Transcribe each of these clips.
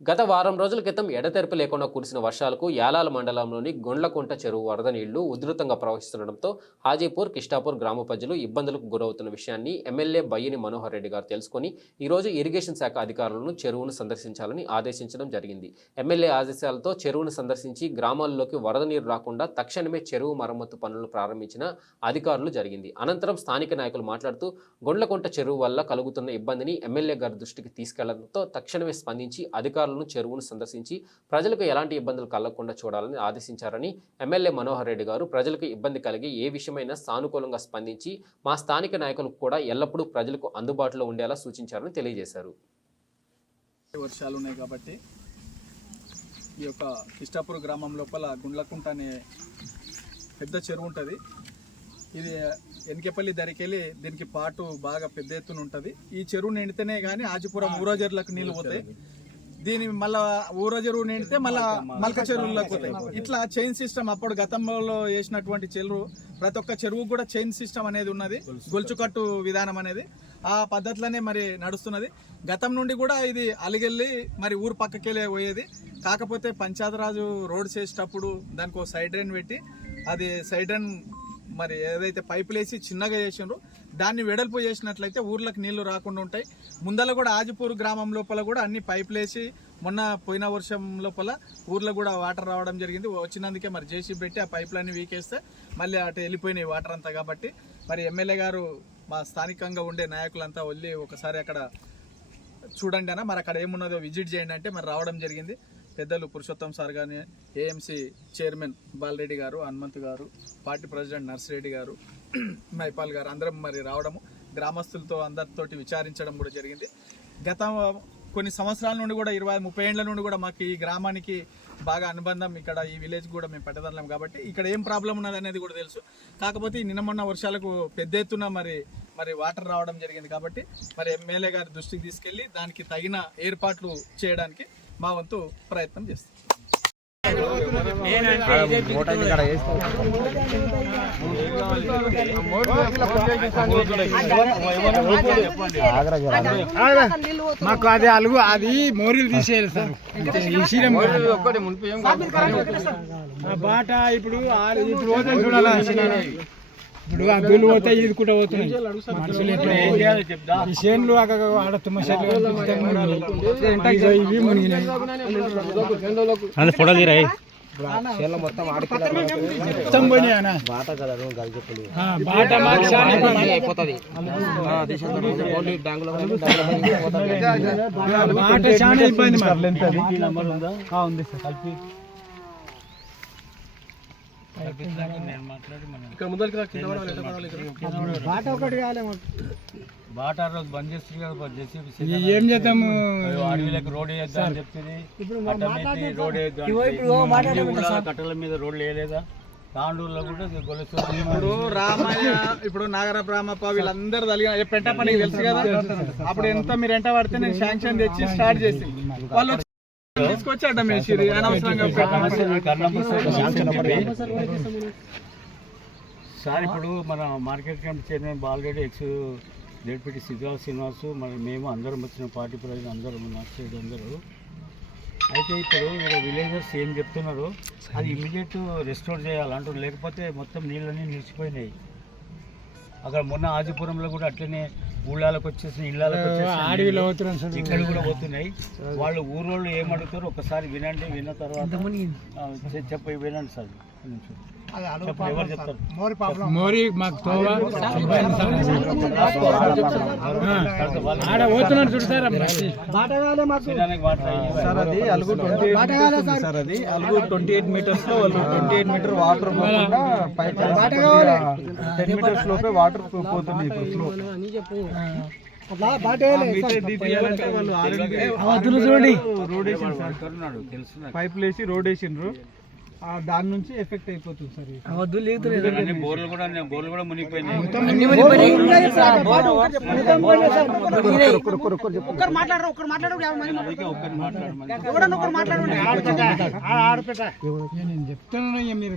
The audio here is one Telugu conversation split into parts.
గత వారం రోజుల క్రితం ఎడతెరపు లేకుండా కురిసిన వర్షాలకు యాలాల మండలంలోని గొండ్లకుంట చెరువు వరద నీళ్ళు ఉధృతంగా ప్రవహిస్తుండటంతో హాజీపూర్ కిష్టాపూర్ గ్రామ ప్రజలు ఇబ్బందులకు గురవుతున్న విషయాన్ని ఎమ్మెల్యే బయ్యని మనోహర్ రెడ్డి గారు తెలుసుకొని ఈరోజు ఇరిగేషన్ శాఖ అధికారులను చెరువును సందర్శించాలని ఆదేశించడం జరిగింది. ఎమ్మెల్యే ఆదేశాలతో చెరువును సందర్శించి గ్రామాల్లోకి వరద నీరు రాకుండా తక్షణమే చెరువు మరమ్మతు పనులను ప్రారంభించిన అధికారులు జరిగింది. అనంతరం స్థానిక నాయకులు మాట్లాడుతూ గొండ్లకుంట చెరువు వల్ల కలుగుతున్న ఇబ్బందిని ఎమ్మెల్యే గారి దృష్టికి తీసుకెళ్ళడంతో తక్షణమే స్పందించి అధికారులను చెరువును సందర్శించి ప్రజలకు ఎలాంటి ఇబ్బందులు కలగకుండా చూడాలని ఆదేశించారని ఎమ్మెల్యే మనోహర్ రెడ్డి గారు ప్రజలకు ఇబ్బంది కలిగి ఏ విషయమైనా సానుకూలంగా స్పందించి మా స్థానిక నాయకులకు కూడా ఎల్లప్పుడూ ప్రజలకు అందుబాటులో ఉండేలా సూచించారని తెలియజేశారు. వర్షాలు ఉన్నాయి కాబట్టి ఈ యొక్క కిష్టాపూర్ గ్రామం లోపల గుండ్లకుంట అనే పెద్ద చెరువు ఉంటుంది. ఇది ఎనికెపల్లి దరికెళ్ళి దీనికి పాటు బాగా పెద్ద ఎత్తున ఉంటుంది. ఈ చెరువు నిండితేనే కానీ ఆజిపురం ఊరోజర్లకు నీళ్ళు పోతాయి. దీని మళ్ళా ఊర చెరువు నిండితే మళ్ళా మల్క చెరువులకు పోతాయి. ఇట్లా చైన్ సిస్టమ్ అప్పుడు గతంలో వేసినటువంటి చెరువు ప్రతి ఒక్క చెరువు కూడా చైన్ సిస్టమ్ అనేది ఉన్నది. గొలుచుకట్టు విధానం అనేది ఆ పద్ధతిలోనే మరి నడుస్తున్నది. గతం నుండి కూడా ఇది అలిగెళ్ళి మరి ఊరు పక్కకెళ్ళే పోయేది. కాకపోతే పంచాయతీరాజు రోడ్ చేసేటప్పుడు దానికి ఒక సైడ్ రైన్ పెట్టి అది సైడ్ రైన్ మరి ఏదైతే పైపులు వేసి చిన్నగా చేసిండ్రు దాన్ని వెడల్పు చేసినట్లయితే ఊర్లకు నీళ్ళు రాకుండా ఉంటాయి. ముందల కూడా ఆజిపూర్ గ్రామం లోపల కూడా అన్ని పైప్లేసి మొన్న పోయిన వర్షం లోపల ఊర్లో కూడా వాటర్ రావడం జరిగింది. వచ్చినందుకే మరి జేసీ పెట్టి ఆ పైపులన్నీ వీకేస్తే మళ్ళీ అటు వెళ్ళిపోయినాయి వాటర్ అంతా కాబట్టి. మరి ఎమ్మెల్యే గారు మా స్థానికంగా ఉండే నాయకులంతా వెళ్ళి ఒకసారి అక్కడ చూడండి అన్న. మరి అక్కడ ఏమున్నదో విజిట్ చేయండి అంటే మరి రావడం జరిగింది. పెద్దలు పురుషోత్తం సార్ కానీ ఏఎంసీ చైర్మన్ బాలరెడ్డి గారు హనుమంత్ గారు పార్టీ ప్రెసిడెంట్ నర్సిరెడ్డి గారు మైపాల్ గారు అందరం మరి రావడము గ్రామస్తులతో అందరితోటి విచారించడం కూడా జరిగింది. గత కొన్ని సంవత్సరాల నుండి కూడా ఇరవై ముప్పై ఏళ్ళ నుండి కూడా మాకు ఈ గ్రామానికి బాగా అనుబంధం ఇక్కడ ఈ విలేజ్ కూడా మేము పట్టదలం కాబట్టి ఇక్కడ ఏం ప్రాబ్లం ఉన్నది అనేది కూడా తెలుసు. కాకపోతే ఈ నిన్న మొన్న వర్షాలకు పెద్ద ఎత్తున మరి మరి వాటర్ రావడం జరిగింది కాబట్టి మరి ఎమ్మెల్యే గారి దృష్టికి తీసుకెళ్ళి దానికి తగిన ఏర్పాట్లు చేయడానికి మా వంతు ప్రయత్నం చేస్తాం. మాకు అది అలుగు అది మోరీలు తీసేయాలి సార్. బాట ఇప్పుడు ఇప్పుడు చూడాలా? ఇప్పుడు ఆ దూలు పోతే ఈదుకుంటా పోతున్నాయి. మనుషులు ఎట్లా ఈ చేనులు ఆడ తుమ్మ ఇవి మునిగినాయి. బాట చాలా ఇబ్బంది. ఉంది సార్ బాట ఒకటి రోజు బంద్ చేస్తుంది కదా ఏం చేద్దాము? అడవిలకు రోడ్ వేద్దాం అని చెప్తుంది అట్టమేటి రోడ్ వేద్దాం కట్టల మీద రోడ్లు వేయలేదా? తాండూరులో కూడా ఇప్పుడు రామయ్య ఇప్పుడు నాగర రామప్ప వీళ్ళందరూ తలిగిన ఏ పెంట పని తెలుసు కదా? అప్పుడు ఎంత మీరు ఎంట పడితే నేను శాంక్షన్ తెచ్చి స్టార్ట్ చేసి. వాళ్ళు తీసుకొచ్చి అడ్డం వేసిర్రు అనవసరంగా సార్ ఇప్పుడు మన market committee chairman Balareddy ex ZPT Siddhartha Srinivas మరి మేము అందరం వచ్చిన పార్టీ ప్రజలు అందరం నర్సైడ్ అందరూ. అయితే ఇప్పుడు ఇక్కడ విలేజర్స్ ఏం చెప్తున్నారు? అది ఇమీడియట్ రెస్టోర్ చేయాలంటారు లేకపోతే మొత్తం నీళ్ళన్నీ నిలిచిపోయినాయి. అక్కడ మొన్న ఆజిపురంలో కూడా అట్లనే ఊళ్ళాలకు వచ్చేసి ఇళ్ళకి అడవిలో ఇక్కడ కూడా పోతున్నాయి. వాళ్ళు ఊరోళ్ళు ఏమడుగుతారు ఒకసారి వినండి విన్న తర్వాత చెప్పి వినండి సార్. మోరీ మాకు ఆడ పోతున్నాడు చూడు సార్ సార్ అది అలుగు ట్వంటీ ఎయిట్ సార్. అది. అలుగు ట్వంటీ ఎయిట్ మీటర్స్లో వాళ్ళు ట్వంటీ ఎయిట్ మీటర్ వాటర్ పోకుండా టెన్ మీటర్స్ లోపే వాటర్ పోతుంది ఇప్పుడు చూడండి. పైపులు వేసి రోడ్ వేసిండ్రు. దాని నుంచి ఎఫెక్ట్ అయిపోతుంది సార్ బోర్లు కూడా బోర్లు కూడా నేను చెప్తున్నాను మీరు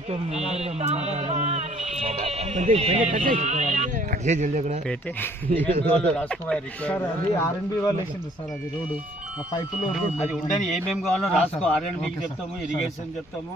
రిక్వైర్డ్ అది ఆర్ఎన్బి వాళ్ళు సార్ అది రోడ్డు ఆ పైపులో అది ఉండని ఏమేం కావాలో రాసుకో ఆర్ఎన్బికి చెప్తాము ఇరిగేషన్ చెప్తాము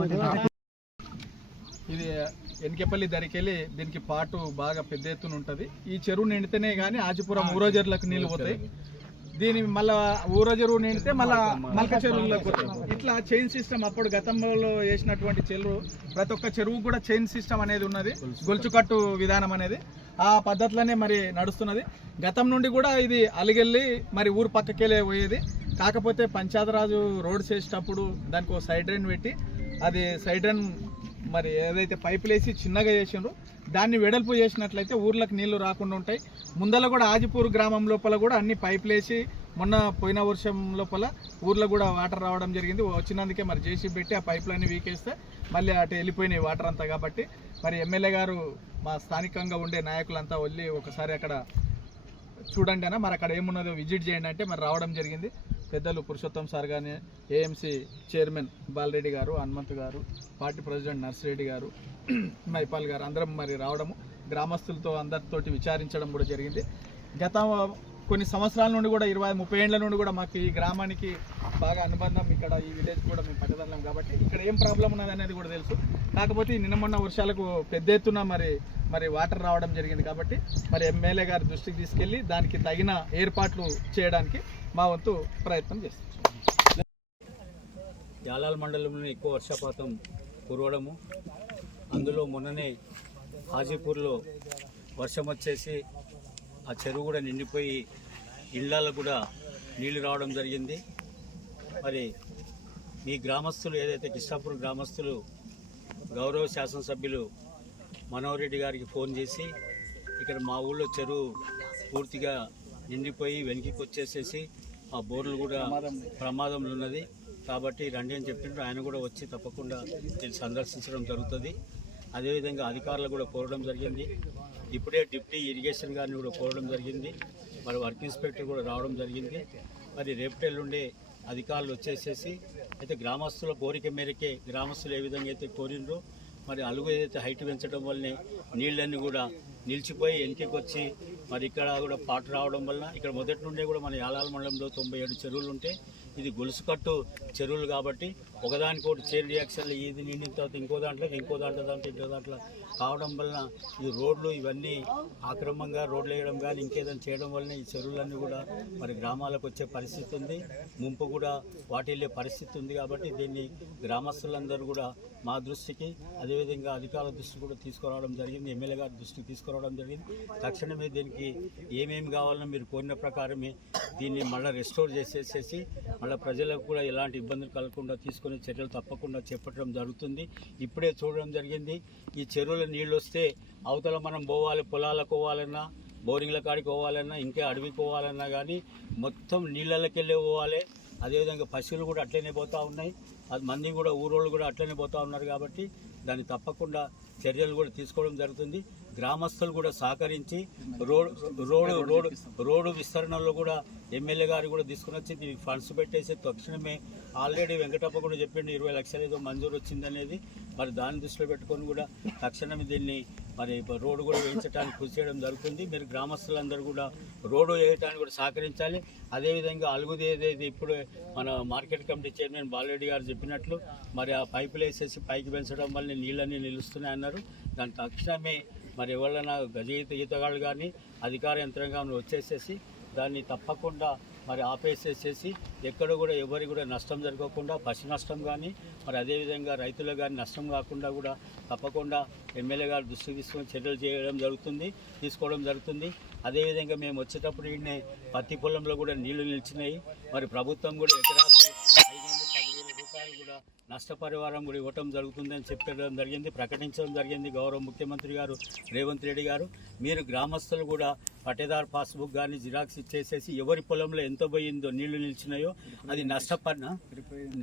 ఇది ఎన్కెపల్లి దరికెళ్ళి దీనికి పాటు బాగా పెద్ద ఎత్తున ఉంటుంది. ఈ చెరువు నిండితేనే కానీ ఆజిపురం ఊరోజర్లకు నీళ్ళు పోతాయి. దీని మళ్ళా ఊరో చెరువు నిండితే మళ్ళా మల్క చెరువులకు పోతాయి. ఇట్లా చైన్ సిస్టమ్ అప్పుడు గతంలో వేసినటువంటి చెరువు ప్రతి ఒక్క చెరువు కూడా చైన్ సిస్టమ్ అనేది ఉన్నది. గొలుచుకట్టు విధానం అనేది. ఆ పద్ధతిలోనే మరి నడుస్తున్నది. గతం నుండి కూడా ఇది అలిగెళ్ళి మరి ఊరు పక్కకెళ్ళే పోయేది. కాకపోతే పంచాయతీరాజు రోడ్ చేసేటప్పుడు దానికి ఒక సైడ్ డ్రైన్ పెట్టి అది సైడ్ మరి ఏదైతే పైపులు వేసి చిన్నగా చేసినారో దాన్ని వెడల్పు చేసినట్లయితే ఊర్లకు నీళ్ళు రాకుండా ఉంటాయి. ముందల కూడా ఆజిపూర్ గ్రామం లోపల కూడా అన్ని పైపులు వేసి మొన్న పోయిన వర్షం లోపల ఊర్లో కూడా వాటర్ రావడం జరిగింది. వచ్చినందుకే మరి జేసీ పెట్టి ఆ పైపులన్నీ వీకేస్తే మళ్ళీ అటు వెళ్ళిపోయినాయి వాటర్ అంతా కాబట్టి. మరి ఎమ్మెల్యే గారు మా స్థానికంగా ఉండే నాయకులంతా వెళ్ళి ఒకసారి అక్కడ చూడండి అన్న మరి అక్కడ ఏమున్నదో విజిట్ చేయండి అంటే మరి రావడం జరిగింది. పెద్దలు పురుషోత్తం సార్ కానీ ఏఎంసీ చైర్మన్ బాలరెడ్డి గారు హనుమంత్ గారు పార్టీ ప్రెసిడెంట్ నర్సిరెడ్డి గారు మైపాల్ గారు అందరం మరి రావడము గ్రామస్తులతో అందరితోటి విచారించడం కూడా జరిగింది. గత కొన్ని సంవత్సరాల నుండి కూడా ఇరవై ముప్పై ఏళ్ళ నుండి కూడా మాకు ఈ గ్రామానికి బాగా అనుబంధం ఇక్కడ ఈ విలేజ్ కూడా మేము పట్టదలం కాబట్టి ఇక్కడ ఏం ప్రాబ్లం ఉన్నది అనేది కూడా తెలుసు. కాకపోతే ఈ నిన్న మొన్న వర్షాలకు పెద్ద ఎత్తున మరి మరి వాటర్ రావడం జరిగింది కాబట్టి మరి ఎమ్మెల్యే గారి దృష్టికి తీసుకెళ్ళి దానికి తగిన ఏర్పాట్లు చేయడానికి మా వంతు ప్రయత్నం చేస్తాం. జాలాల్ మండలంలో ఎక్కువ వర్షపాతం కురవడము. అందులో మొన్ననే హాజీపూర్లో వర్షం వచ్చేసి ఆ చెరువు కూడా నిండిపోయి ఇళ్ళల్లో కూడా నీళ్ళు రావడం జరిగింది. మరి మీ గ్రామస్తులు ఏదైతే కిష్టాపూర్ గ్రామస్తులు గౌరవ శాసనసభ్యులు మనోహర్ రెడ్డి గారికి ఫోన్ చేసి ఇక్కడ మా ఊళ్ళో చెరువు పూర్తిగా నిండిపోయి వెనక్కి వచ్చేసేసి ఆ బోర్లు కూడా ప్రమాదంలో ఉన్నది. కాబట్టి రండి అని చెప్పిండ్రు. ఆయన కూడా వచ్చి తప్పకుండా సందర్శించడం జరుగుతుంది. అదేవిధంగా అధికారులు కూడా కోరడం జరిగింది. ఇప్పుడే డిప్టీ ఇరిగేషన్ గారిని కూడా కోరడం జరిగింది. మరి వర్క్ ఇన్స్పెక్టర్ కూడా రావడం జరిగింది. మరి రేపటెల్లుండే అధికారులు వచ్చేసేసి అయితే గ్రామస్తుల కోరిక మేరకే గ్రామస్తులు ఏ విధంగా అయితే కోరిండ్రో మరి అలుగు ఏదైతే హైట్ పెంచడం వల్లనే నీళ్ళన్నీ కూడా నిలిచిపోయి వెనక్కి వచ్చి మరి ఇక్కడ కూడా పాట రావడం వల్ల ఇక్కడ మొదటి నుండే కూడా మన యాలాల మండలంలో తొంభై ఏడు చెరువులు ఉంటే ఇది గొలుసు కట్టు చెరువులు కాబట్టి ఒకదానికొకటి చైన్ రియాక్షన్లు ఇది నిండిన తర్వాత ఇంకో దాంట్లో ఇంకో దాంట్లో దాంట్లో ఇంకో దాంట్లో కావడం వలన ఈ రోడ్లు ఇవన్నీ ఆక్రమంగా రోడ్లు వేయడం కానీ ఇంకేదైనా చేయడం వలన ఈ చెరువులన్నీ కూడా మరి గ్రామాలకు వచ్చే పరిస్థితి ఉంది. ముంపు కూడా వాటిల్లే పరిస్థితి ఉంది కాబట్టి దీన్ని గ్రామస్తులందరూ కూడా మా దృష్టికి అదేవిధంగా అధికారుల దృష్టి కూడా తీసుకురావడం జరిగింది. ఎమ్మెల్యే గారి దృష్టికి తీసుకురావడం జరిగింది. తక్షణమే దీనికి ఏమేమి కావాలో మీరు కోరిన ప్రకారమే దీన్ని మళ్ళీ రెస్టోర్ చేసేసేసి మళ్ళీ ప్రజలకు కూడా ఎలాంటి ఇబ్బందులు కలగకుండా తీసుకుని చర్యలు తప్పకుండా చేపట్టడం జరుగుతుంది. ఇప్పుడే చూడడం జరిగింది. ఈ చెరువుల నీళ్ళు వస్తే అవతల మనం పోవాలి పొలాలకు పోవాలన్నా బోరింగ్ల కాడికి పోవాలన్నా ఇంకా అడవికి పోవాలన్నా కానీ మొత్తం నీళ్ళకి వెళ్ళే పోవాలి. అదేవిధంగా పశువులు కూడా అట్లనే పోతూ ఉన్నాయి. అది మంది కూడా ఊరోళ్ళు కూడా అట్లనే పోతూ ఉన్నారు కాబట్టి దాన్ని తప్పకుండా చర్యలు కూడా తీసుకోవడం జరుగుతుంది. గ్రామస్తులు కూడా సహకరించి రోడ్ రోడ్డు రోడ్డు రోడ్డు విస్తరణలో కూడా ఎమ్మెల్యే గారు కూడా తీసుకుని వచ్చి దీనికి ఫండ్స్ పెట్టేసి తక్షణమే ఆల్రెడీ వెంకటప్ప కూడా చెప్పిండు ఇరవై లక్షలు ఏదో మంజూరు వచ్చిందనేది మరి దాన్ని దృష్టిలో పెట్టుకొని కూడా తక్షణమే దీన్ని మరి రోడ్డు కూడా వేయించడానికి కృషి చేయడం జరుగుతుంది. మీరు గ్రామస్తులందరూ కూడా రోడ్డు వేయటానికి కూడా సహకరించాలి. అదేవిధంగా అలుగుది ఏదైతే ఇప్పుడు మన మార్కెట్ కమిటీ చైర్మన్ బాలరెడ్డి గారు చెప్పినట్లు మరి ఆ పైపులు వేసేసి పైకి పెంచడం వల్ల నీళ్ళన్నీ నిలుస్తున్నాయి అన్నారు దాని తక్షణమే మరి ఎవరైనా గజ ఈతగాళ్ళు కానీ అధికార యంత్రాంగం వచ్చేసేసి దాన్ని తప్పకుండా మరి ఆపేసేసేసి ఎక్కడ కూడా ఎవరికి కూడా నష్టం జరగకుండా పశు నష్టం కానీ మరి అదేవిధంగా రైతులకు కానీ నష్టం కాకుండా కూడా తప్పకుండా ఎమ్మెల్యే గారు దృష్టి తీసుకొని చర్యలు చేయడం జరుగుతుంది తీసుకోవడం జరుగుతుంది. అదేవిధంగా మేము వచ్చేటప్పుడు ఈయనే పత్తి పొలంలో కూడా నీళ్ళు నిలిచినాయి. మరి ప్రభుత్వం కూడా ఎక్కడ నష్టపరిహారం కూడా ఇవ్వటం జరుగుతుందని చెప్పడం జరిగింది ప్రకటించడం జరిగింది గౌరవ ముఖ్యమంత్రి గారు రేవంత్ రెడ్డి గారు. మీరు గ్రామస్తులు కూడా పట్టేదారు పాస్బుక్ కానీ జిరాక్స్ ఇచ్చేసేసి ఎవరి పొలంలో ఎంత పోయిందో నీళ్ళు నిలిచినాయో అది నష్టపరిణ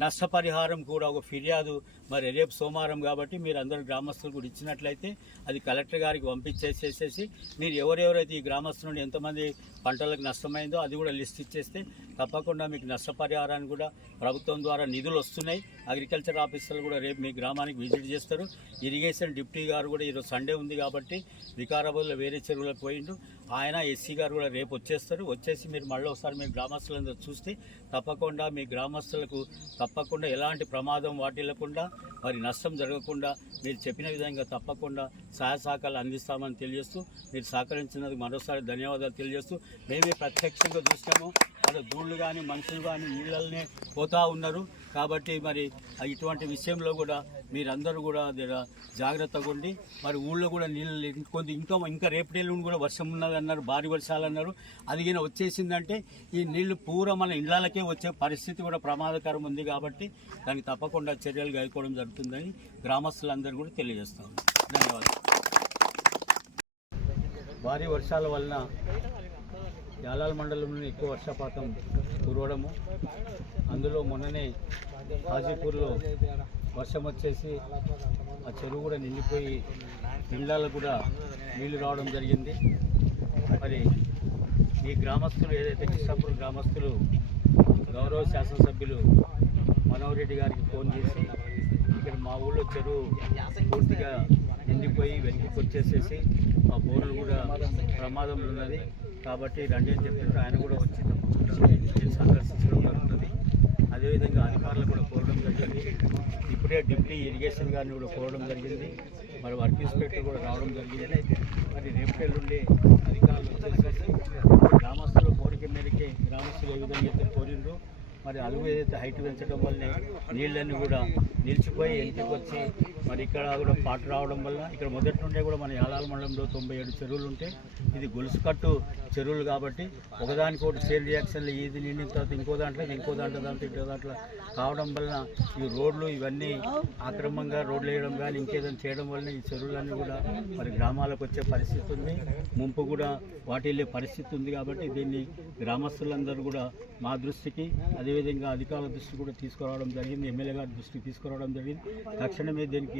నష్టపరిహారం కూడా ఒక ఫిర్యాదు. మరి రేపు సోమవారం కాబట్టి మీరు అందరు గ్రామస్తులు కూడా ఇచ్చినట్లయితే అది కలెక్టర్ గారికి పంపించేసేసేసి మీరు ఎవరెవరైతే ఈ గ్రామస్తుల నుండి ఎంతమంది పంటలకు నష్టమైందో అది కూడా లిస్ట్ ఇచ్చేస్తే తప్పకుండా మీకు నష్టపరిహారాన్ని కూడా ప్రభుత్వం ద్వారా నిధులు వస్తున్నాయి. అగ్రికల్చర్ ఆఫీసర్లు కూడా రేపు మీ గ్రామానికి విజిట్ చేస్తారు. ఇరిగేషన్ డిప్టీ గారు కూడా ఈరోజు సండే ఉంది కాబట్టి వికారాబాద్లో వేరే చెరువులకు పోయిండు. ఆయన ఎస్సీ గారు కూడా రేపు వచ్చేస్తారు. వచ్చేసి మీరు మళ్ళీ ఒకసారి మీ గ్రామస్తులందరూ చూస్తే తప్పకుండా మీ గ్రామస్తులకు తప్పకుండా ఎలాంటి ప్రమాదం వాటిల్లకుండా మరి నష్టం జరగకుండా మీరు చెప్పిన విధంగా తప్పకుండా సహాయ సహకారాలు అందిస్తామని తెలియజేస్తూ మీరు సహకరించినందుకు మరోసారి ధన్యవాదాలు తెలియజేస్తూ మేమే ప్రత్యక్షంగా చూసినాము అదే దూళ్ళు కానీ మనుషులు కానీ నీళ్ళనే పోతూ ఉన్నారు. కాబట్టి మరి ఇటువంటి విషయంలో కూడా మీరందరూ కూడా జాగ్రత్తగా ఉండి మరి ఊళ్ళో కూడా నీళ్ళు కొంత ఇంకా ఇంకా రేపటి కూడా వర్షం ఉన్నది అన్నారు భారీ వర్షాలు అన్నారు. అదిగిన వచ్చేసిందంటే ఈ నీళ్ళు పూర మన ఇళ్ళకే వచ్చే పరిస్థితి కూడా ప్రమాదకరం ఉంది కాబట్టి దానికి తప్పకుండా చర్యలు గైకోవడం జరుగుతుందని గ్రామస్తులందరూ కూడా తెలియజేస్తాం ధన్యవాదాలు. భారీ వర్షాల వలన యాలాల మండలంలో ఎక్కువ వర్షపాతం కురవడము. అందులో మొన్ననే హాజీపూర్లో వర్షం వచ్చేసి ఆ చెరువు కూడా నిండిపోయి నిండాలకు కూడా నీళ్ళు రావడం జరిగింది. మరి ఈ గ్రామస్తులు ఏదైతే కృష్ణాపూర్ గ్రామస్తులు గౌరవ శాసనసభ్యులు మనోహర్ రెడ్డి గారికి ఫోన్ చేసి ఇక్కడ మా ఊళ్ళో చెరువు పూర్తిగా నిండిపోయి వెనక్కి వచ్చేసేసి ఆ బోర్డు కూడా ప్రమాదంలో ఉన్నది. కాబట్టి రండి అని ఆయన కూడా వచ్చి సందర్శించడం జరుగుతుంది. అదేవిధంగా అధికారులు కూడా కోరడం జరిగింది. ఇప్పుడే డిప్యూటీ ఇరిగేషన్ గారిని కూడా కోరడం జరిగింది. మరి వర్క్ ఇన్స్పెక్టర్ కూడా రావడం జరిగింది. మరి రేపటి నుండి అధికారులు వచ్చేసేసి గ్రామస్తుల కోరిక మేరకే గ్రామస్తులు ఏ విధంగా అయితే కోరిండ్రు మరి అలుగు ఏదైతే హైట్ పెంచడం వల్లనే నీళ్ళన్నీ కూడా నిలిచిపోయి ఇంటికి వచ్చి మరి ఇక్కడ కూడా పాట రావడం వల్ల ఇక్కడ మొదటి నుండే కూడా మన యాలాల మండలంలో తొంభై ఏడు చెరువులు ఉంటాయి ఇది గొలుసు కట్టు చెరువులు కాబట్టి ఒకదానికొకటి సేల్ రియాక్షన్లు ఇది నిండిన తర్వాత ఇంకో దాంట్లో ఇంకో దాంట్లో దాంట్లో ఇంకో దాంట్లో కావడం వలన ఈ రోడ్లు ఇవన్నీ ఆక్రమంగా రోడ్లు వేయడం కానీ ఇంకేదైనా చేయడం వలన ఈ చెరువులన్నీ కూడా మరి గ్రామాలకు వచ్చే పరిస్థితి ఉంది. ముంపు కూడా వాటిల్లే పరిస్థితి ఉంది కాబట్టి దీన్ని గ్రామస్తులందరూ కూడా మా దృష్టికి అదేవిధంగా అధికారుల దృష్టికి కూడా తీసుకురావడం జరిగింది ఎమ్మెల్యే గారి దృష్టికి తీసుకురావడం జరిగింది. తక్షణమే దీనికి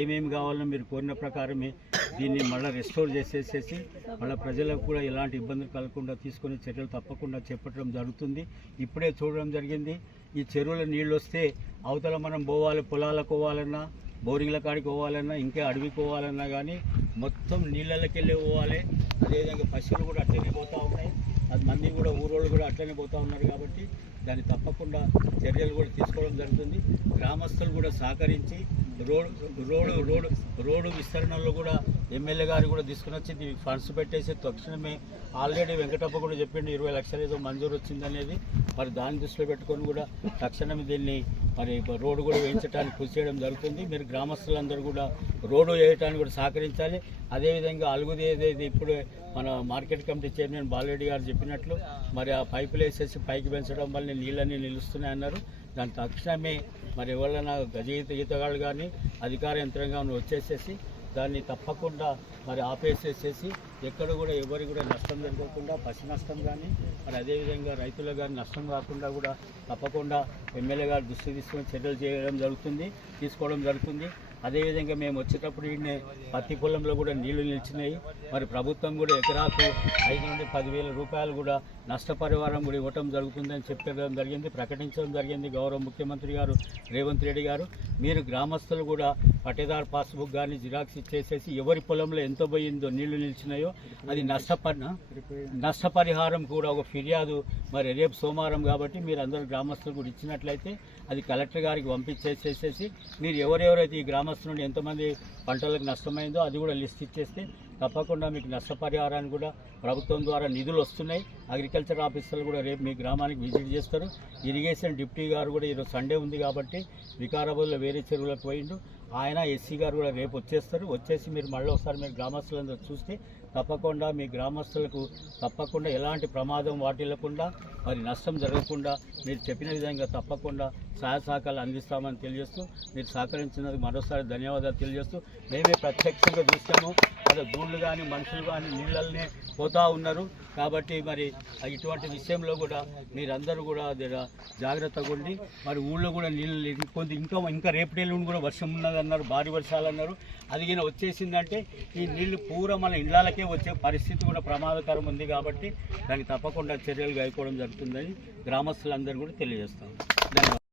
ఏమేమి కావాలో మీరు కోరిన ప్రకారమే దీన్ని మళ్ళీ రెస్టోర్ చేసేసేసి మళ్ళీ ప్రజలకు కూడా ఎలాంటి ఇబ్బందులు కలగకుండా తీసుకునే చర్యలు తప్పకుండా చెప్పడం జరుగుతుంది. ఇప్పుడే చూడడం జరిగింది. ఈ చెరువుల నీళ్ళు వస్తే అవతల మనం పోవాలి పొలాలకు పోవాలన్నా బోరింగ్ల కాడికి పోవాలన్నా ఇంకా అడవికి పోవాలన్నా కానీ మొత్తం నీళ్ళకి వెళ్ళి పోవాలి. అదేవిధంగా పశువులు కూడా అట్లనే పోతూ ఉన్నాయి. అది మంది కూడా ఊరోళ్ళు కూడా అట్లనే పోతూ ఉన్నారు కాబట్టి దాన్ని తప్పకుండా చర్యలు కూడా తీసుకోవడం జరుగుతుంది. గ్రామస్తులు కూడా సహకరించి రోడ్ రోడ్డు రోడ్డు రోడ్డు విస్తరణలో కూడా ఎమ్మెల్యే గారు కూడా తీసుకుని వచ్చి దీనికి ఫండ్స్ పెట్టేసి తక్షణమే ఆల్రెడీ వెంకటప్ప కూడా చెప్పిండు ఇరవై లక్షలు ఏదో మంజూరు వచ్చిందనేది మరి దాన్ని దృష్టిలో పెట్టుకొని కూడా తక్షణమే దీన్ని మరి రోడ్డు కూడా వేయించడానికి కృషి చేయడం జరుగుతుంది. మీరు గ్రామస్తులందరూ కూడా రోడ్డు వేయటానికి కూడా సహకరించాలి. అదేవిధంగా అలుగుది ఏదైతే ఇప్పుడు మన మార్కెట్ కమిటీ చైర్మన్ బాలరెడ్డి గారు చెప్పినట్లు మరి ఆ పైపులు వేసేసి పైకి పెంచడం వల్ల నీళ్ళన్నీ నిలుస్తున్నాయి అన్నారు దాని తక్షణమే మరి ఎవరైనా గజ ఈత ఈతగాళ్ళు కానీ అధికార యంత్రాంగం వచ్చేసేసి దాన్ని తప్పకుండా మరి ఆపేసేసేసి ఎక్కడ కూడా ఎవరికి కూడా నష్టం జరగకుండా పశు నష్టం కానీ మరి అదేవిధంగా రైతులకు కానీ నష్టం కాకుండా కూడా తప్పకుండా ఎమ్మెల్యే గారు దృష్టి తీసుకుని చర్యలు చేయడం జరుగుతుంది తీసుకోవడం జరుగుతుంది. అదేవిధంగా మేము వచ్చేటప్పుడు ఈయన పత్తి పొలంలో కూడా నీళ్ళు నిలిచినాయి. మరి ప్రభుత్వం కూడా ఎకరాకు ఐదు నుండి పదివేల రూపాయలు కూడా నష్టపరిహారం కూడా ఇవ్వటం జరుగుతుందని చెప్పడం జరిగింది ప్రకటించడం జరిగింది. గౌరవ ముఖ్యమంత్రి గారు రేవంత్ రెడ్డి గారు మీరు గ్రామస్తులు కూడా పట్టేదారు పాస్బుక్ కానీ జిరాక్స్ ఇచ్చేసేసి ఎవరి పొలంలో ఎంత పోయిందో నీళ్ళు నిలిచినాయో అది నష్టపరి నష్టపరిహారం కూడా ఒక ఫిర్యాదు మరి రేపు సోమవారం కాబట్టి మీరు అందరు గ్రామస్తులు కూడా ఇచ్చినట్లయితే అది కలెక్టర్ గారికి పంపించేసేసేసి మీరు ఎవరెవరైతే ఈ గ్రామ గ్రామస్తుల నుండి ఎంతమంది పంటలకు నష్టమైందో అది కూడా లిస్ట్ ఇచ్చేస్తే తప్పకుండా మీకు నష్టపరిహారాన్ని కూడా ప్రభుత్వం ద్వారా నిధులు వస్తున్నాయి. అగ్రికల్చర్ ఆఫీసర్లు కూడా రేపు మీ గ్రామానికి విజిట్ చేస్తారు. ఇరిగేషన్ డిప్టీ గారు కూడా ఈరోజు సండే ఉంది కాబట్టి వికారాబాద్లో వేరే చెరువులకు పోయిండు. ఆయన ఎస్సీ గారు కూడా రేపు వచ్చేస్తారు. వచ్చేసి మీరు మళ్ళీ ఒకసారి మీరు గ్రామస్తులందరూ చూస్తే తప్పకుండా మీ గ్రామస్తులకు తప్పకుండా ఎలాంటి ప్రమాదం వాటిల్లకుండా మరి నష్టం జరగకుండా మీరు చెప్పిన విధంగా తప్పకుండా సహాయ సహకారాలు అందిస్తామని తెలియజేస్తూ మీరు సహకరించినందుకు మరోసారి ధన్యవాదాలు తెలియజేస్తూ మేమే ప్రత్యక్షంగా చూస్తాము. అదే గూళ్ళు కానీ మనుషులు కానీ నీళ్ళల్నే పోతూ ఉన్నారు. కాబట్టి మరి ఇటువంటి విషయంలో కూడా మీరందరూ కూడా జాగ్రత్తగా ఉండి మరి ఊళ్ళో కూడా నీళ్ళు కొంత ఇంకా ఇంకా రేపటి కూడా వర్షం ఉన్నదన్నారు భారీ వర్షాలు అన్నారు అదిగిన వచ్చేసిందంటే ఈ నీళ్ళు పూర మన ఇళ్ళకే వచ్చే పరిస్థితి కూడా ప్రమాదకరం ఉంది కాబట్టి దానికి తప్పకుండా చర్యలు గైకోవడం జరుగుతుందని గ్రామస్తులందరూ కూడా తెలియజేస్తాం ధన్యవాదాలు.